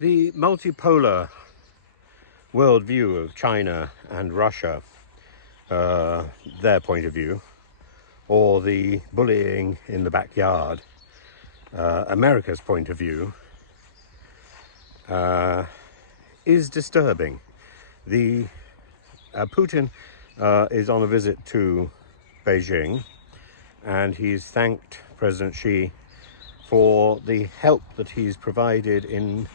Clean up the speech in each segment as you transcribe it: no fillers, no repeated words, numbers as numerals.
The multipolar worldview of China and Russia, their point of view, or the bullying in the backyard, America's point of view, is disturbing. Putin is on a visit to Beijing, and he's thanked President Xi for the help that he's provided in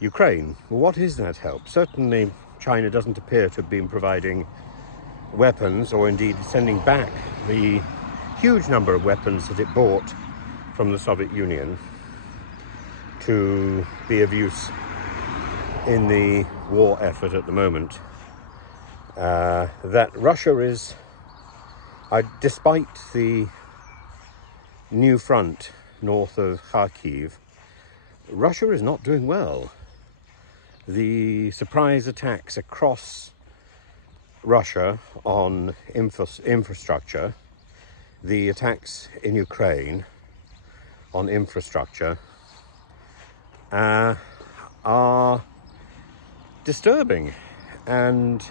Ukraine. Well, what is that help? Certainly China doesn't appear to have been providing weapons, or indeed sending back the huge number of weapons that it bought from the Soviet Union to be of use in the war effort at the moment. That Russia is, despite the new front north of Kharkiv, Russia is not doing well. The surprise attacks across Russia on infrastructure, the attacks in Ukraine on infrastructure, are disturbing, and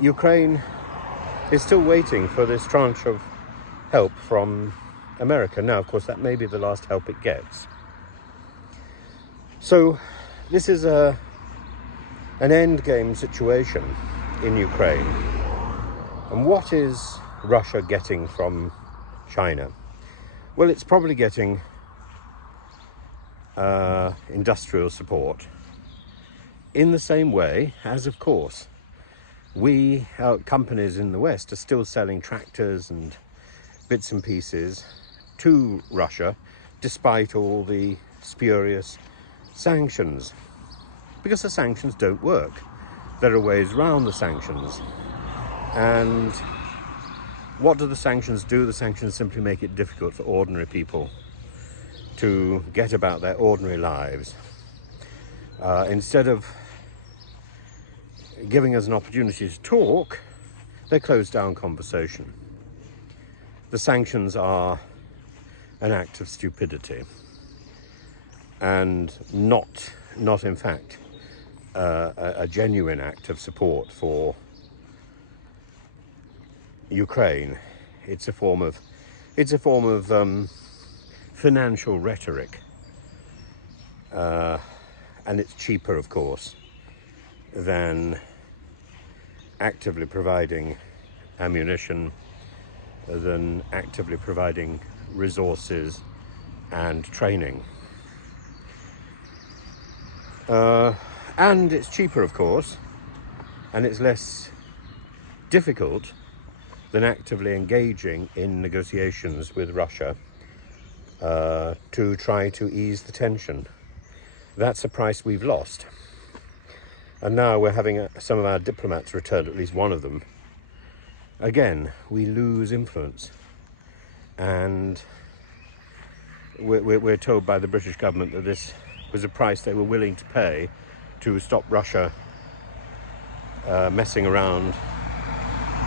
Ukraine is still waiting for this tranche of help from America. Now, of course, that may be the last help it gets. So this is an endgame situation in Ukraine. And what is Russia getting from China? Well, it's probably getting industrial support in the same way as, of course, companies in the West are still selling tractors and bits and pieces to Russia, despite all the spurious sanctions, because the sanctions don't work. There are ways around the sanctions. And what do the sanctions do? The sanctions simply make it difficult for ordinary people to get about their ordinary lives. Instead of giving us an opportunity to talk, they close down conversation. The sanctions are an act of stupidity, and not in fact a genuine act of support for Ukraine. It's a form of financial rhetoric, and it's cheaper, of course, than actively providing ammunition, than actively providing resources and training. And it's cheaper, of course, and it's less difficult than actively engaging in negotiations with Russia to try to ease the tension. That's a price we've lost. And now we're having some of our diplomats returned, at least one of them. Again, we lose influence. And we're told by the British government that this was a price they were willing to pay to stop Russia messing around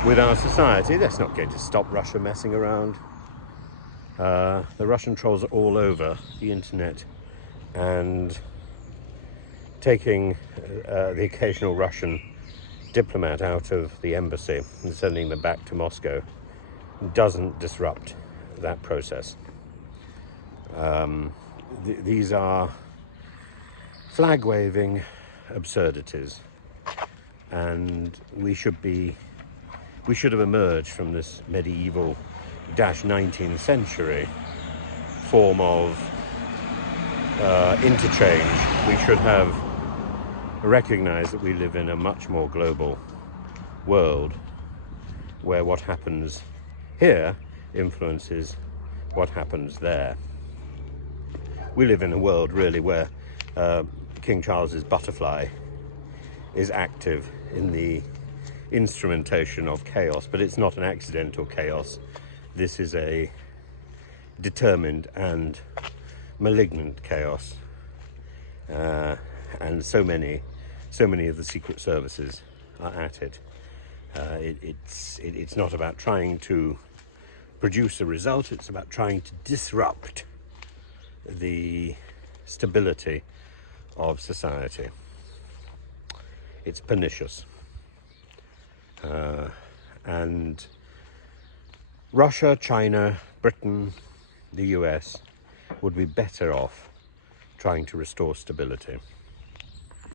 with our society. That's not going to stop Russia messing around. The Russian trolls are all over the internet and taking the occasional Russian diplomat out of the embassy and sending them back to Moscow doesn't disrupt that process. These are flag-waving absurdities, and we should have emerged from this medieval 19th century form of interchange. We should have recognized that we live in a much more global world where what happens here influences what happens there. We live in a world really where King Charles's butterfly is active in the instrumentation of chaos, but it's not an accidental chaos. This is a determined and malignant chaos, and so many of the secret services are at it. It's not about trying to produce a result, it's about trying to disrupt the stability of society. It's pernicious. And Russia, China, Britain, the US would be better off trying to restore stability.